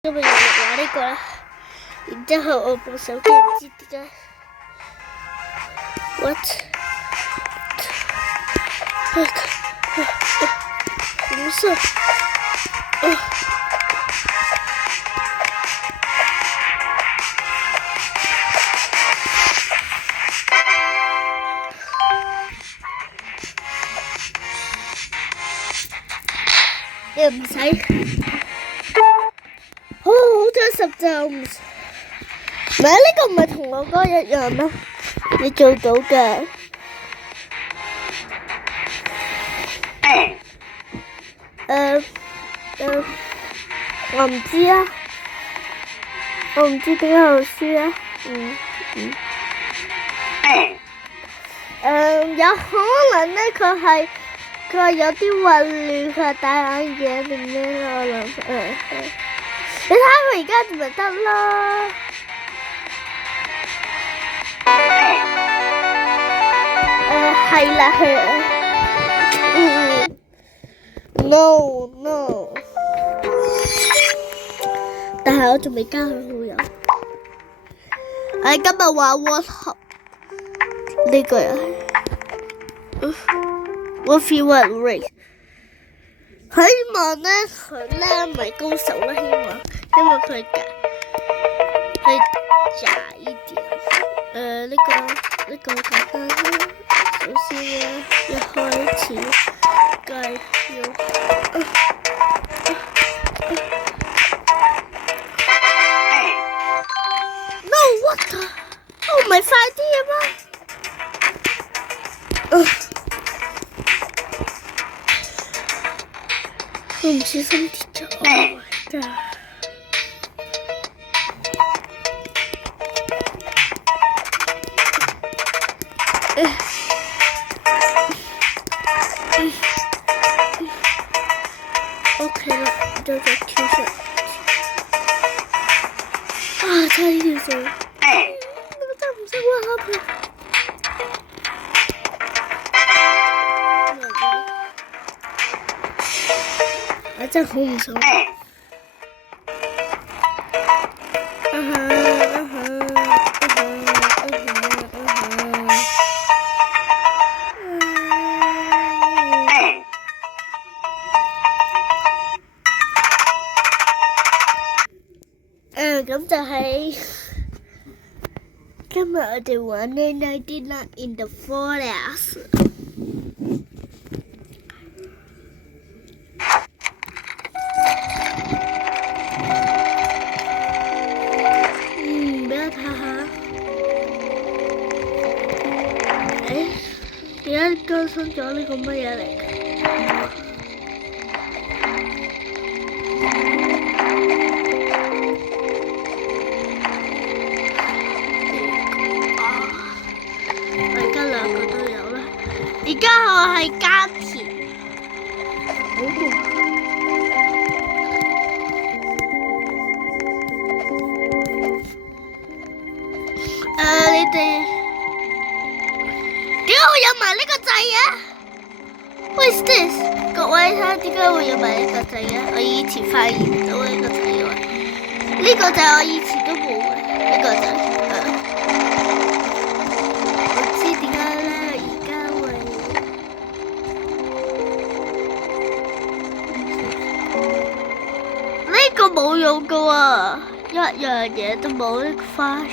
今日又玩呢個啦，然之後我部手機唔知點解 ，what？ 唔識，又唔使。好真實就唔係呢個唔係同我哥一樣咩？你做到嘅。我唔知啊，我唔知點解我輸啊。有可能咧，佢係有啲混亂，佢係戴眼鏡定咩咯？我諗你睇佢而家咪得啦。係啦係啦。No， 但係我仲未加佢好友。今日玩 WhatsApp 呢個呀，What Race。希望咧佢咧唔係高手啦，希望，因為佢假一點。呢個簡單啦。首先咧，一開始計要No what？ 我唔係快啲嘅咩？我唔小心跌咗。Oh my god！ OK 啦，就跳上。差啲跳上。我真係唔識玩下我真係好唔想。咁就係今日我哋玩呢99 in the Forest。俾我睇下。點解更新咗呢個乜嘢嚟㗎？而家我係家田，你哋點解會有埋呢個掣嘅？What is this？ 各位睇下點解會有埋呢個掣嘅？我以前發現唔到呢個掣嘅，呢個掣我以前都冇嘅，呢個掣。呢個冇用噶喎，一樣嘢都冇呢個花上。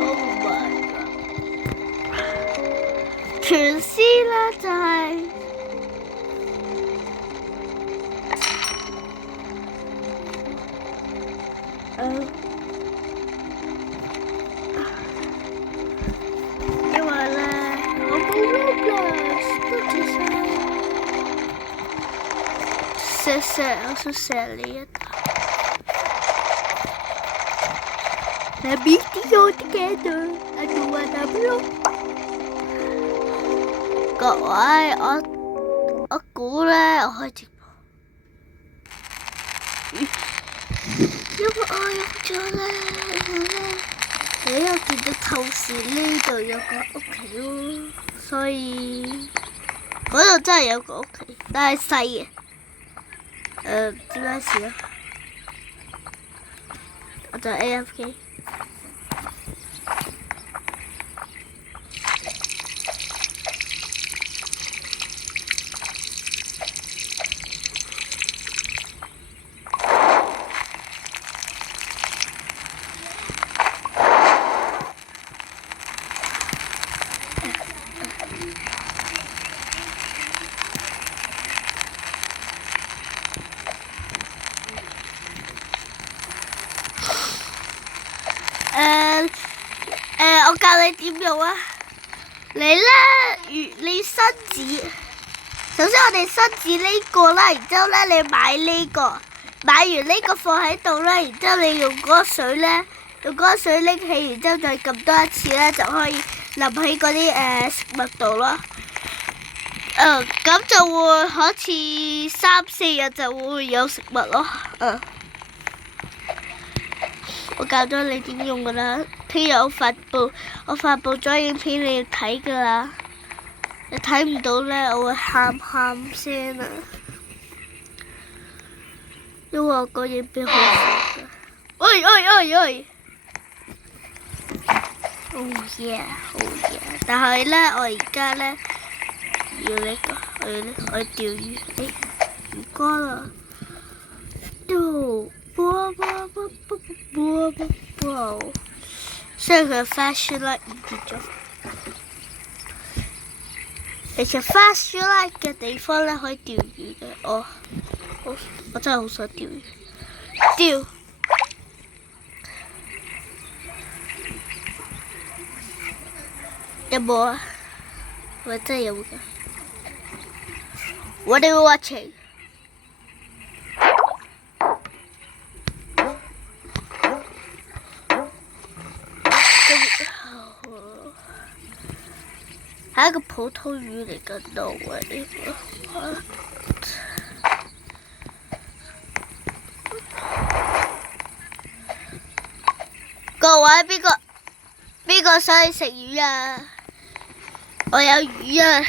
Oh my god！ 全屍啦就係。因為咧，我冇 Roblox，多謝晒。我想錫你一啖。La video together， I do what I do。各位，我估咧，我開直播，因為我入咗咧，我見到透視呢度有個屋企咯，所以。嗰度真係有個屋企，但係細嘅。點解事啊？我就 AFK。我教你點用啊！你咧，你伸展，首先我哋伸展呢個啦，然之後咧你買呢個，買完呢個放喺度啦，然之後你用嗰個水咧，用嗰個水拎起，然之後再撳多一次咧，就可以淋喺嗰啲食物度咯。咁就會好似3-4日就會有食物咯。我教咗你點用噶啦，聽日我發布咗影片你要睇噶啦，你睇唔到咧我會喊聲啊，因為我個影片好長噶。喂！ Oh yeah！ 但係咧我而家咧要呢個，我要釣魚，魚竿啦，雖然佢 flashlight 唔見咗，其實 flashlight 嘅地方咧可以釣魚嘅。我真係好想釣魚，釣有冇啊？我真係有㗎。What are you watching？係一個普通魚嚟㗎，no way！呢個各位邊個想去食魚啊？我有魚啊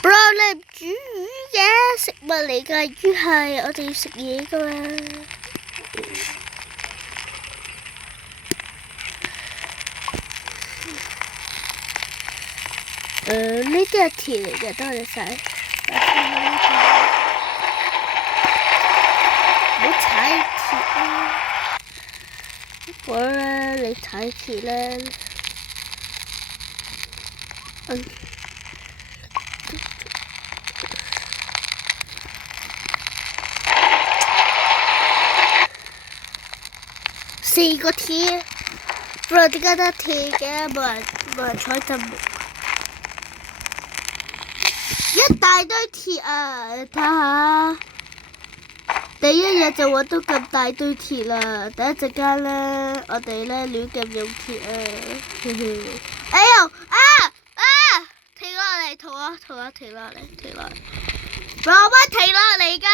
！Bro， 你唔煮魚嘅食物嚟㗎，魚係我哋要食嘢㗎嘛。呢啲係鐵嚟嘅，多謝晒。唔好踩鐵啦！我咧，你踩鐵咧，4個鐵，不過點解得鐵嘅？冇人踩就冇。一大堆鐵啊！你睇下，第一日就揾到咁大堆鐵啦。第一陣間咧，我哋咧亂咁用鐵啊！哎呦停落嚟，停落嚟，爸爸停落嚟㗎。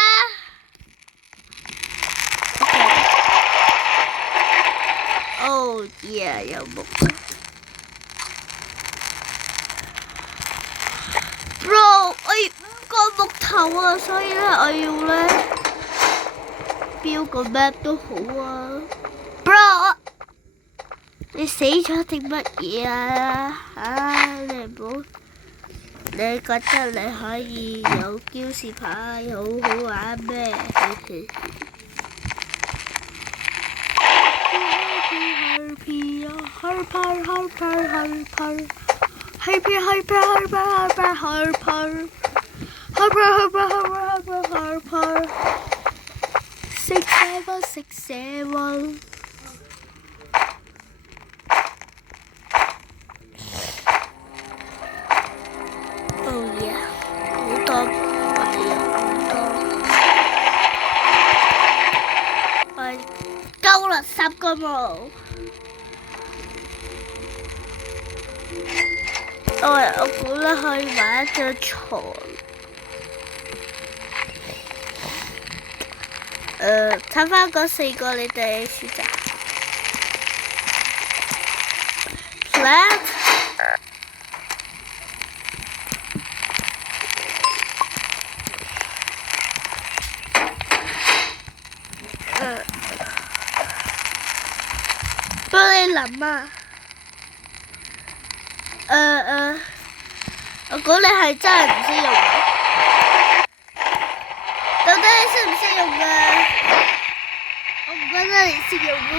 Oh yeah， 有木。Bro， 我要5個木頭啊，所以咧我要咧標個 map 都好啊。Bro， 你死咗定乜嘢啊？你唔好，你覺得你可以有標示牌好好玩咩？6 7 Oh yeah， 好多我哋有好多，夠啦10個冇。我估咧可以買一張床。睇翻嗰4個，你哋選擇。 Plant 諗啊。我估你係真係唔識用嘅。到底你識唔識用啊？我唔覺得你識用咯。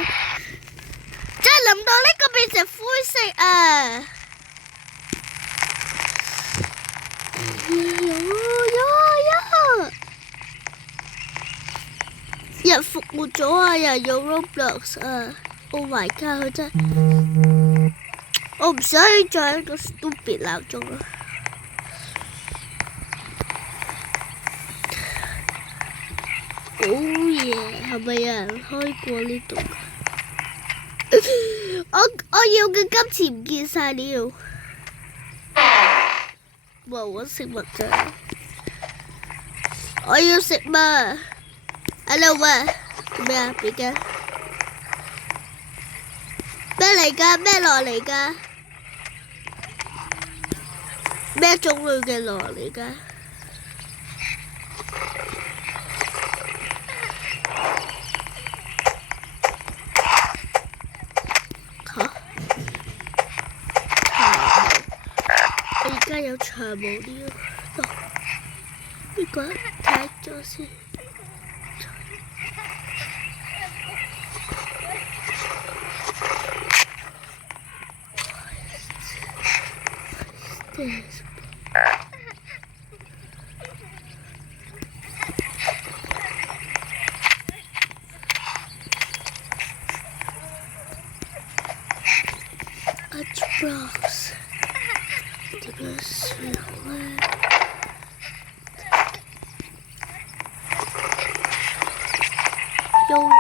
真係諗到呢個變成灰色啊！人復活咗啊！人有 Roblox 啊 ！Oh my god！ 佢真係，我唔想再一個 stupid 鬧鐘啦。好嘢，係咪有人開過呢度？我要嘅金錢唔見晒了。冇揾食物咋？我要食物。Hello 啊，做咩啊？俾嘅咩嚟㗎？咩螺嚟㗎？咩種類嘅螺嚟㗎？嚇！我而家有長毛呢個，呢個睇咗先。Xbox 這個是會游泳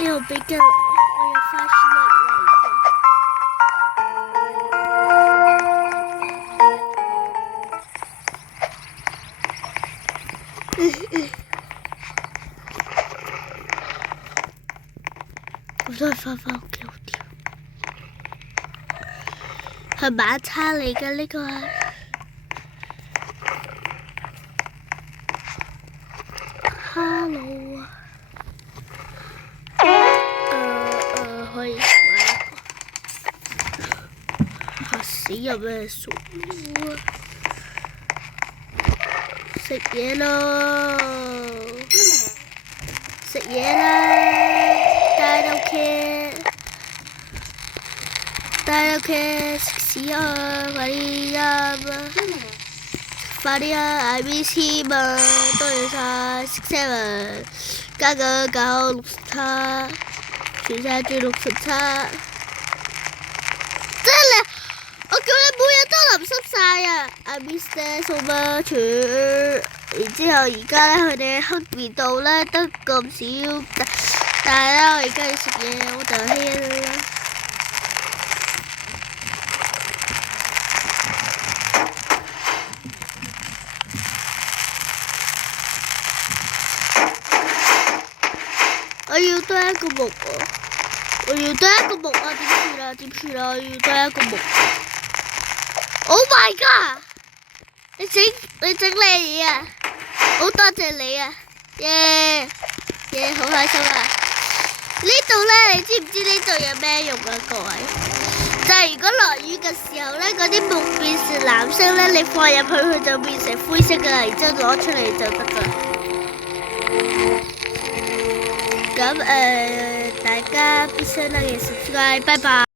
又俾緊我有flashlight嚟嘅。我都係返屋企好啲。係馬叉嚟嘅呢個係。Hello 啊！可以買一個。嚇死有咩數啊！食嘢咯，食嘢啦！帶到劇，食屎啊！快啲啊！快啲啊 ！IBC 嘛，多謝晒67加個967，全世界最67。真係，我叫你每日都淋濕晒啊 ！I miss you so much。然之後而家咧，佢哋黑面度咧得咁少，但係咧我而家要食嘢，我就輕啦。我要多一個木啊！我要多一個木啊！點算啊？我要多一個木。Oh my god！ 你整你啊！好多謝你啊！耶！好開心啊！呢度咧，你知唔知呢度有咩用啊？各位，就係如果落雨嘅時候咧，嗰啲木變成藍色咧，你放入去佢就變成灰色噶啦，然之後攞出嚟就得噶啦。咁大家必須咧要subscribe，拜拜。